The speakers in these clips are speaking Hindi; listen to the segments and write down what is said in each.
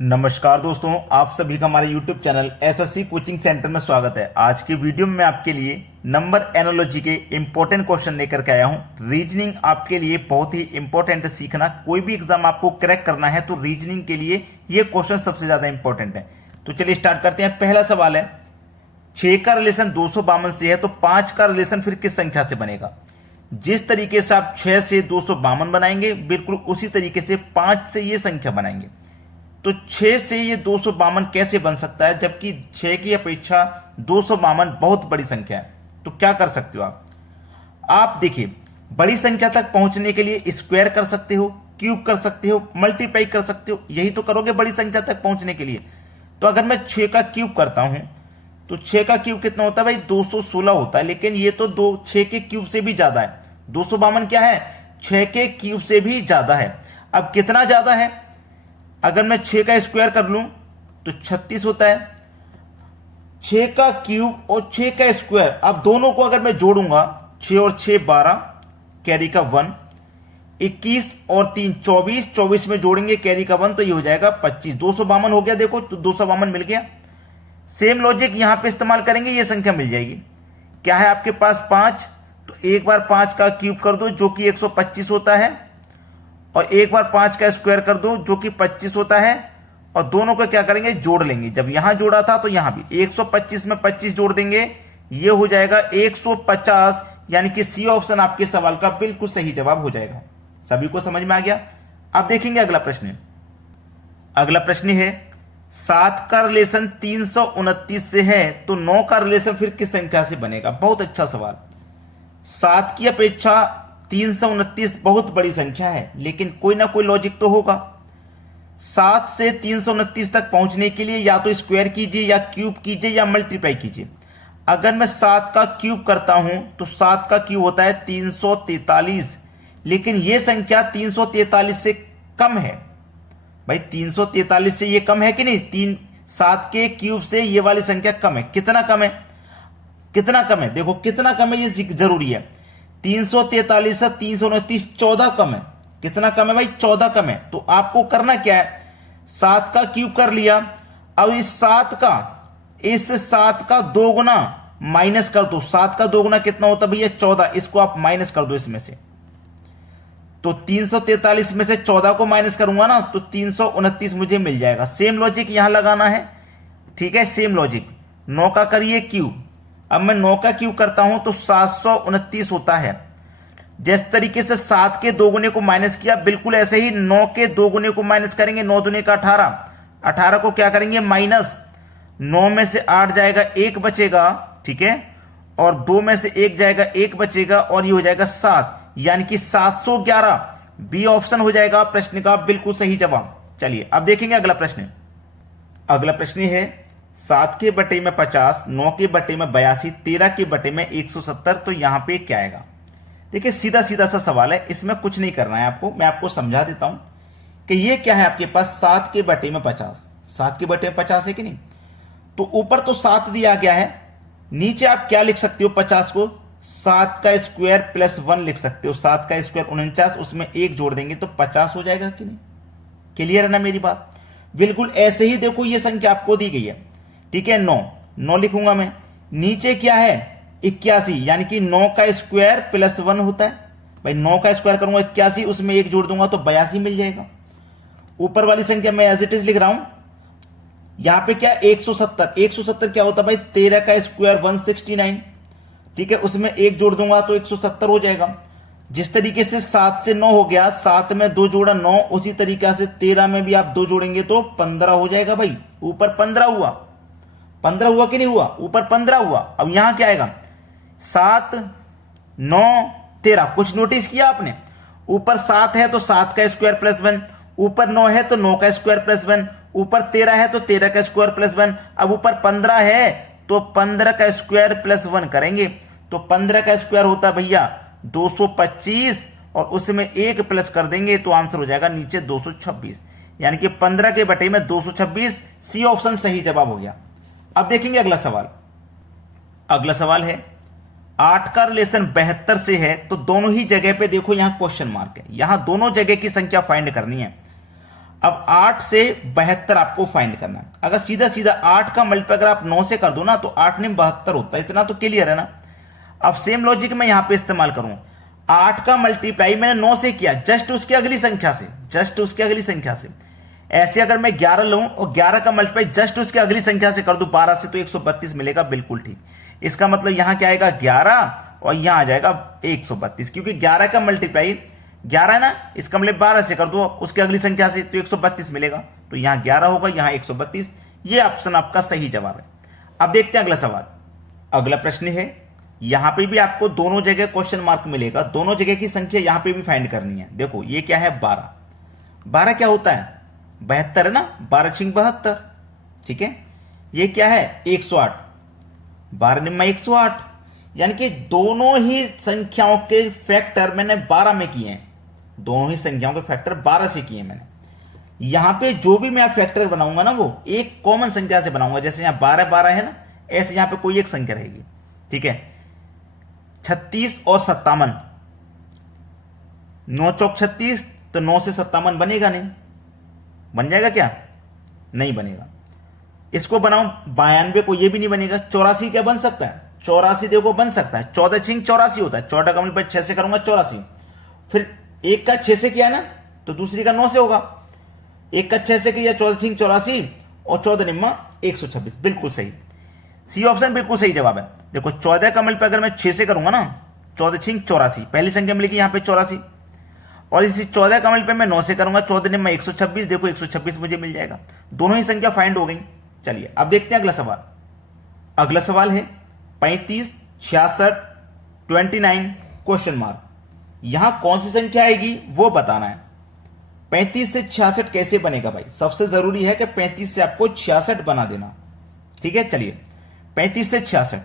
नमस्कार दोस्तों, आप सभी का हमारे YouTube channel SSC coaching centre में स्वागत है। आज की वीडियो में मैं आपके लिए नंबर एनालॉजी के इंपॉर्टेंट क्वेश्चन लेकर के आया हूं। रीजनिंग आपके लिए बहुत ही इंपॉर्टेंट है सीखना। कोई भी एग्जाम आपको क्रैक करना है तो रीजनिंग के लिए ये क्वेश्चन सबसे ज्यादा इंपॉर्टेंट है। तो चलिए स्टार्ट करते हैं। पहला सवाल है, 6 का रिलेशन 252 से है तो 5 का रिलेशन फिर किस संख्या से बनेगा। जिस तरीके से आप 6 से 252 बनाएंगे, बिल्कुल उसी तरीके से 5 से ये संख्या बनाएंगे। तो 6 से ये 252 कैसे बन सकता है, जबकि 6 की अपेक्षा 252 बहुत बड़ी संख्या है। तो क्या कर सकते हो आप देखिए, बड़ी संख्या तक पहुंचने के लिए स्क्वायर कर सकते हो, क्यूब कर सकते हो, मल्टीप्लाई कर सकते हो, यही तो करोगे बड़ी संख्या तक पहुंचने के लिए। तो अगर मैं 6 का क्यूब करता हूं तो 6 का क्यूब कितना होता है भाई, 216 होता है। लेकिन ये तो 6 के क्यूब से भी ज्यादा है। 252 क्या है, 6 के क्यूब से भी ज्यादा है। अब कितना ज्यादा है, अगर मैं 6 का स्क्वायर कर लूं तो 36 होता है। 6 का क्यूब और 6 का स्क्वायर, अब दोनों को अगर मैं जोड़ूंगा, 6 और 6 12, कैरी का 1, 21 और 3 24, 24 में जोड़ेंगे कैरी का 1 तो ये हो जाएगा 25। 252 हो गया, देखो तो 252 मिल गया। सेम लॉजिक यहां पे इस्तेमाल करेंगे, ये संख्या मिल जाएगी। क्या है आपके पास 5, तो एक बार 5 का क्यूब कर दो जो कि 125 होता है, और एक बार 5 का स्क्वायर कर दो जो कि 25 होता है, और दोनों को क्या करेंगे, जोड़ लेंगे। जब यहां जोड़ा था तो यहां भी 125 में 25 जोड़ देंगे, ये हो जाएगा 150। यानी कि सी ऑप्शन आपके सवाल का बिल्कुल सही जवाब हो जाएगा। सभी को समझ में आ गया। अब देखेंगे अगला प्रश्न। अगला प्रश्न है, 7 का रिलेशन 329 से है तो 9 का रिलेशन फिर किस संख्या से बनेगा। बहुत अच्छा सवाल। 7 की अपेक्षा 329 बहुत बड़ी संख्या है, लेकिन कोई ना कोई लॉजिक तो होगा। 7 से 329 तक पहुंचने के लिए या तो स्क्वायर कीजिए, या क्यूब कीजिए, या मल्टीप्लाई कीजिए। अगर मैं 7 का क्यूब करता हूं तो 7 का क्यूब होता है 343, लेकिन यह संख्या 343 से कम है। भाई 343 से यह कम है कि नहीं, 7 के क्यूब से यह वाली संख्या कम है। कितना कम है, कितना कम है, देखो कितना कम है, ये जरूरी है। 343 से 329 14 कम है। कितना कम है भाई, 14 कम है। तो आपको करना क्या है, 7 का क्यूब कर लिया। अब इस 7 का 2 गुना माइनस कर दो। 7 का 2 गुना कितना होता है भैया, 14। इसको आप माइनस कर दो इसमें से। तो 343 में से 14 को माइनस करूंगा ना तो 329 मुझे मिल जाएगा। सेम लॉजिक यहां लगाना है, ठीक है, सेम लॉजिक। 9 का करिए क्यूब। अब मैं 9 का क्यूब करता हूं तो 729 होता है। जिस तरीके से 7 के 2 गुने को माइनस किया, बिल्कुल ऐसे ही 9 के 2 गुने को माइनस करेंगे। 9 दुने का 18, 18 को क्या करेंगे माइनस। 9 में से 8 जाएगा, 1 बचेगा, ठीक है, और 2 में से 1 जाएगा, 1 बचेगा, और ये हो जाएगा 7। यानी कि 711 बी ऑप्शन हो जाएगा प्रश्न का बिल्कुल सही जवाब। चलिए अब देखेंगे अगला प्रश्न। अगला प्रश्न है, 7 के बटे में 50, 9 के बटे में 82, 13 के बटे में 170, तो यहां पे क्या आएगा। देखिए सीधा सीधा सा सवाल है, इसमें कुछ नहीं करना है आपको। मैं आपको समझा देता हूं कि ये क्या है आपके पास, 7 के बटे में 50। 7 के बटे में 50 है कि नहीं, तो ऊपर तो 7 दिया गया है, नीचे आप क्या लिख सकते हो, 50 को 7 का स्क्वायर प्लस 1 लिख सकते हो। 7 का स्क्वायर 49, उसमें 1 जोड़ देंगे तो 50 हो जाएगा कि नहीं। क्लियर है ना मेरी बात। बिल्कुल ऐसे ही देखो, ये संख्या आपको दी गई है, ठीक है। 9 लिखूंगा मैं। नीचे क्या है 81, यानी कि 9 का स्क्वायर प्लस 1 होता है। भाई 9 का स्क्वायर करूंगा 81, उसमें 1 जोड़ दूंगा तो 82 मिल जाएगा। ऊपर वाली संख्या मैं एज इट इज लिख रहा हूं। यहां पे क्या 170, 170 क्या होता है भाई, 13 का स्क्वायर 169, ठीक है, उसमें 1 जोड़ दूंगा तो 170 हो जाएगा। जिस तरीके से 7 से 9 हो गया, 7 में 2 जोड़ा 9, उसी तरीके से 13 में भी आप 2 जोड़ेंगे तो 15 हो जाएगा। भाई ऊपर 15 हुआ, 15 हुआ कि नहीं हुआ, ऊपर 15 हुआ। अब यहां क्या आएगा, 7 9 13। कुछ नोटिस किया आपने, ऊपर 7 है तो 7 का स्क्वायर प्लस 1, ऊपर 9 है तो 9 का स्क्वायर प्लस 1, ऊपर 13 है तो 13 का स्क्वायर प्लस 1। अब ऊपर 15 है तो 15 का स्क्वायर प्लस 1 करेंगे तो 15 का स्क्वायर होता है भैया 225, और उसमें 1 प्लस कर देंगे तो आंसर हो जाएगा नीचे 226। यानी कि 15 के बटे में 226, सी ऑप्शन सही जवाब हो गया। अब देखेंगे अगला सवाल। अगला सवाल है, 8 का रिलेशन 72 से है तो दोनों ही जगह पे देखो यहां क्वेश्चन मार्क है, यहां दोनों जगह की संख्या फाइंड करनी है। अब 8 से 72 आपको फाइंड करना है। अगर सीधा सीधा 8 का मल्टीप्लाई अगर आप 9 से कर दो ना तो 8 ने 72 होता है, इतना तो क्लियर है ना। अब सेम लॉजिक मैं यहां पे इस्तेमाल करूं, 8 का मल्टीप्लाई मैंने 9 से किया, जस्ट उसकी अगली संख्या से, जस्ट उसकी अगली संख्या से। ऐसे अगर मैं 11 लूं और 11 का मल्टीप्लाई जस्ट उसकी अगली संख्या से कर दूं 12 से, तो 132 मिलेगा, बिल्कुल ठीक। इसका मतलब यहां क्या आएगा 11 और यहां आ जाएगा 132, क्योंकि 11 का मल्टीप्लाई 11 है ना, इसका मतलब 12 से कर दो उसकी अगली संख्या से, तो 132 मिलेगा। तो यहां 11 होगा, यहां 132। ये ऑप्शन आपका सही जवाब है। अब देखते हैं अगला सवाल। अगला प्रश्न है, यहां पे भी आपको दोनों जगह क्वेश्चन मार्क मिलेगा, दोनों जगह की संख्या यहां पे भी फाइंड करनी है। देखो ये क्या है 12, 12 क्या होता है 72 है ना, 12 छिंग 72, ठीक है। ये क्या है 108, 12 निम्मा 108, यानी कि दोनों ही संख्याओं के फैक्टर मैंने 12 में किए हैं, दोनों ही संख्याओं के फैक्टर 12 से किए मैंने। यहां पे जो भी मैं फैक्टर बनाऊंगा ना वो एक कॉमन संख्या से बनाऊंगा, जैसे यहां 12 12 है ना, ऐसे यहां पे कोई एक संख्या रहेगी, ठीक है। 36 और 57, 9 चौक 36, तो 9 से 57 बनेगा नहीं, बन जाएगा क्या, नहीं बनेगा। इसको बनाऊं 92 को, ये भी नहीं बनेगा। 84 क्या बन सकता है, 84 देखो बन सकता है, 14 छिंग 84 होता है, 14 का मतलब 6 से करूंगा 84, फिर एक का 6 से किया ना तो दूसरी का 9 से होगा, एक का 6 से किया 14 छिंग 84 और 14 निम्मा 126, बिल्कुल सही। सी ऑप्शन बिल्कुल सही जवाब है। देखो 14 का मल्टीप्लाई अगर मैं 6 से करूंगा ना, 14 छिंग 84, पहली संख्या मिलेगी यहां पे 84, और इसी 14 का मल्टीप्लाई मैं 9 से करूंगा, 14 निम्मा 126, देखो 126 मुझे मिल जाएगा, दोनों ही संख्या फाइंड हो गई। चलिए अब देखते हैं अगला सवाल। अगला सवाल है 35, 66, 29 क्वेश्चन मार्क। यहां कौन सी संख्या आएगी वो बताना है। 35 से 66 कैसे बनेगा भाई, सबसे जरूरी है कि 35 से आपको 66 बना देना, ठीक है। चलिए 35 से 66,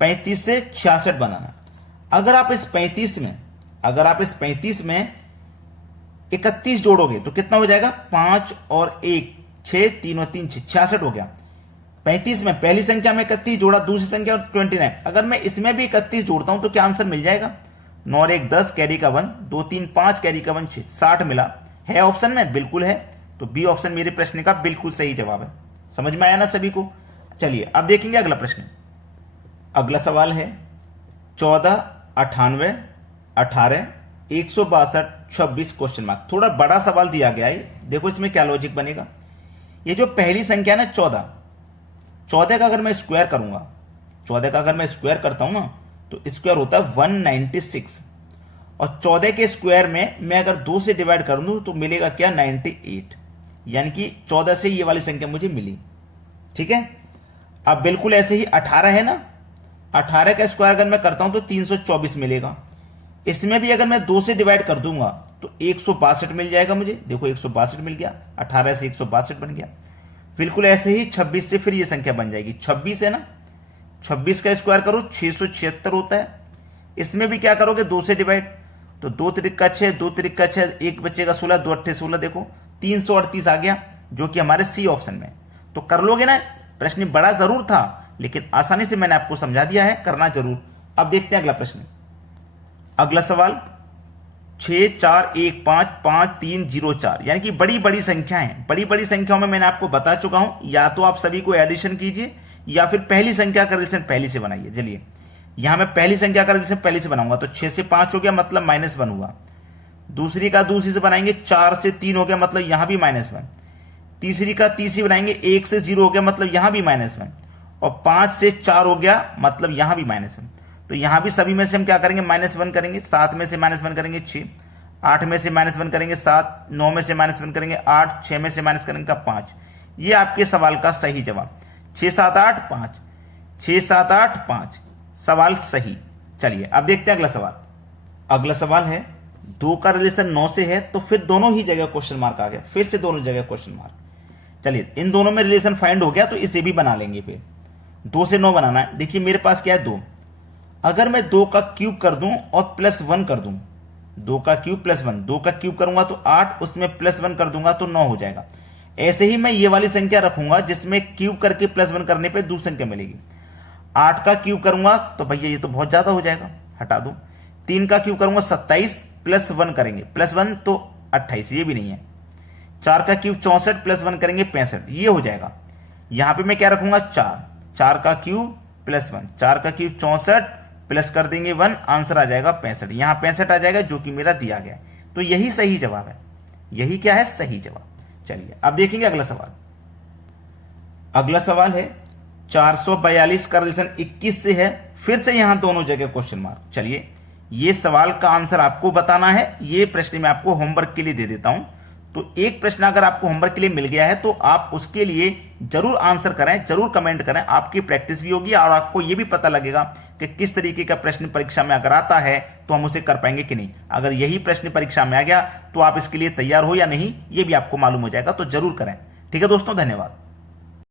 35 से 66 बनाना। अगर आप इस 35 में, अगर आप इस 35 में 31 जोड़ोगे तो कितना हो जाएगा, 5 और 1 6, 3 और 3 6, 66 हो गया। 35 में पहली संख्या में 31 जोड़ा, दूसरी संख्या 29, अगर मैं इसमें भी 31 जोड़ता हूं तो क्या आंसर मिल जाएगा, 9 और 1 10, कैरी का 1, 2 3 5, कैरी का 1 6, 60 मिला है ऑप्शन में, बिल्कुल है। तो बी ऑप्शन मेरे प्रश्न का बिल्कुल सही जवाब है। समझ में आया ना सभी को। चलिए अब देखेंगे अगला प्रश्न। अगला सवाल है 14, 98, 18, 162, 26 क्वेश्चन मार्क। थोड़ा बड़ा सवाल दिया गया है, देखो इसमें क्या लॉजिक बनेगा। ये जो पहली संख्या ना 14, 14 का अगर मैं स्क्वायर करूंगा, 14 का अगर मैं स्क्वायर करता हूं ना तो स्क्वायर होता है 196, और 14 के स्क्वायर में मैं अगर 2 से डिवाइड कर दूं तो मिलेगा क्या 98, यानी कि 14 से ये वाली संख्या मुझे मिली, ठीक है। अब बिल्कुल ऐसे ही 18 है ना, 18 का स्क्वायर अगर मैं करता हूं तो 324 मिलेगा। इसमें भी अगर मैं 2 से डिवाइड कर दूंगा तो 162 मिल जाएगा मुझे, देखो 162 मिल गया, 18 से 162 बन गया। बिल्कुल ऐसे ही 26 से फिर ये संख्या बन जाएगी, 26 है ना, 26 का स्क्वायर करो 676 होता है। इसमें भी क्या करोगे 2 से डिवाइड, तो 2 त्रिक 6, 2 त्रिक 6, एक बचेगा 16, 2 अट्ठे 16, देखो 338 आ गया, जो कि हमारे सी ऑप्शन में। तो कर लोगे ना, प्रश्न बड़ा जरूर था लेकिन आसानी से मैंने आपको समझा दिया है, करना जरूर। अब देखते हैं अगला प्रश्न। अगला सवाल 6, 4, 1, 5, 5, 3, 0, 4, यानी कि बड़ी बड़ी संख्याएं, बड़ी बड़ी संख्याओं में मैंने आपको बता चुका हूं, या तो आप सभी को एडिशन कीजिए या फिर पहली संख्या का रिलेशन पहली से बनाइए। चलिए यहां मैं पहली संख्या का रिलेशन पहली से बनाऊंगा, तो 6 से 5 हो गया मतलब -1 हुआ। दूसरी का दूसरी से बनाएंगे, 4 से 3 हो गया मतलब यहां भी -1। तीसरी का तीसरी बनाएंगे, 1 से 0 हो गया मतलब यहां भी -1, और 5 से 4 हो गया मतलब यहां भी -1। तो यहां भी सभी में से हम क्या करेंगे -1 करेंगे, 7 में से -1 करेंगे 6, 8 में से -1 करेंगे 7, 9 में से -1 करेंगे 8, 6 में से माइनस करेंगे 5। ये आपके सवाल का सही जवाब, 6 7 8 5, 6 7 8 5, सवाल सही। चलिए अब देखते हैं अगला सवाल। अगला सवाल है 2 का रिलेशन 9 से है, तो फिर दोनों ही जगह क्वेश्चन मार्क आ गया, फिर से दोनों जगह क्वेश्चन मार्क। चलिए इन दोनों में रिलेशन फाइंड हो गया तो इसे भी बना लेंगे। फिर 2 से 9 बनाना है। देखिए मेरे पास क्या है 2, अगर मैं 2 का क्यूब कर दूं और +1 कर दूं, 2 का क्यूब +1, 2 का क्यूब करूंगा तो 8, उसमें +1 कर दूंगा तो 9 हो जाएगा। ऐसे ही मैं ये वाली संख्या रखूंगा जिसमें क्यूब करके +1 करने पे दूसरी संख्या मिलेगी। 8 का क्यूब करूंगा तो भैया ये तो बहुत ज्यादा हो जाएगा, हटा दो। 3 का क्यूब करूंगा 27, +1 करेंगे, +1 तो 28, ये भी नहीं है। 4 का क्यूब 64 प्लस 1 करेंगे 65, ये हो जाएगा। यहां पे मैं क्या रखूंगा 4 का क्यूब प्लस 1, 4 का क्यूब 64 प्लस कर देंगे 1, आंसर आ जाएगा 65। यहां 65 आ जाएगा जो कि मेरा दिया गया है। तो यही सही जवाब है, यही क्या है सही जवाब। चलिए अब देखेंगे अगला सवाल। अगला सवाल है 442 का रिलेशन 21 से है, फिर से यहां दोनों जगह क्वेश्चन मार्क। चलिए ये सवाल का आंसर आपको बताना है, ये प्रश्न मैं आपको होमवर्क के लिए दे देता हूं। तो एक प्रश्न अगर आपको होमवर्क के लिए मिल गया है तो आप उसके लिए जरूर आंसर करें, जरूर कमेंट करें, आपकी प्रैक्टिस भी होगी और आपको यह भी पता लगेगा कि किस तरीके का प्रश्न परीक्षा में अगर आता है तो हम उसे कर पाएंगे कि नहीं। अगर यही प्रश्न परीक्षा में आ गया तो आप इसके लिए तैयार हो या नहीं ये भी आपको मालूम हो जाएगा। तो जरूर करें। ठीक है दोस्तों, धन्यवाद।